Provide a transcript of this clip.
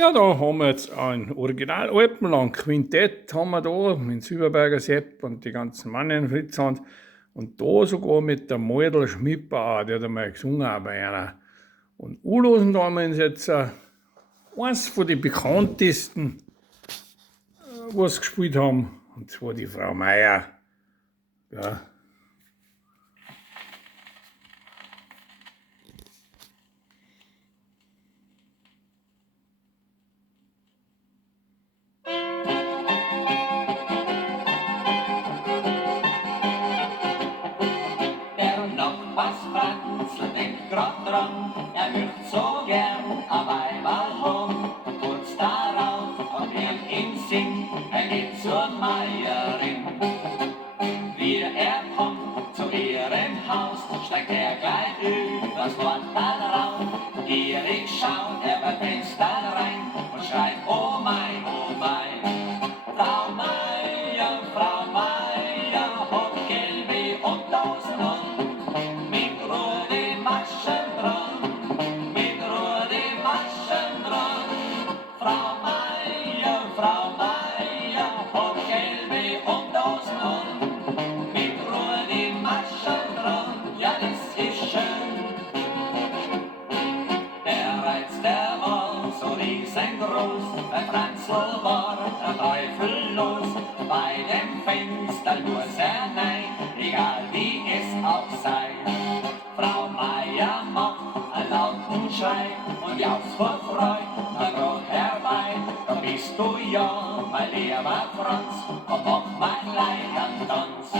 Ja, da haben wir jetzt ein Original Alpenland Quintett haben wir da mit Silberberger Sepp und die ganzen Mannen Fritzhand. Und da sogar mit der Meudl Schmidbauer, der hat einmal gesungen auch bei einer. Und anlosen da wir uns jetzt eins von den bekanntesten, was sie gespielt haben, und zwar die Frau Meier. Ja. Der Nachbars Franzl denkt grad dran, er möcht so gern a Weiberl haben. Kurz darauf kommt ihm in Sinn, er geht zur Meierin. Wie er kommt zu ihrem Haus, steigt er gleich übers Portal rauf. Gierig schaut er beim Fenster rein und schreit, oh mein, oh mein. Frau Meier, hat gelbe und Dosenhund, mit rote Maschen dran, mit rote Maschen dran. Frau Meier, hat gelbe und Dosenhund, mit rote Maschen dran, ja das ist schön. Der Reiz, der war so riesengroß, bei Franzl war der Teufel los. Bei dem Fenster muss er nein, egal wie es auch sei. Frau Meier macht einen lauten Schrei und jaust vor Freude dann grad herbei. Da bist du ja, mein lieber Franz, und mach mein Leid an Tanz.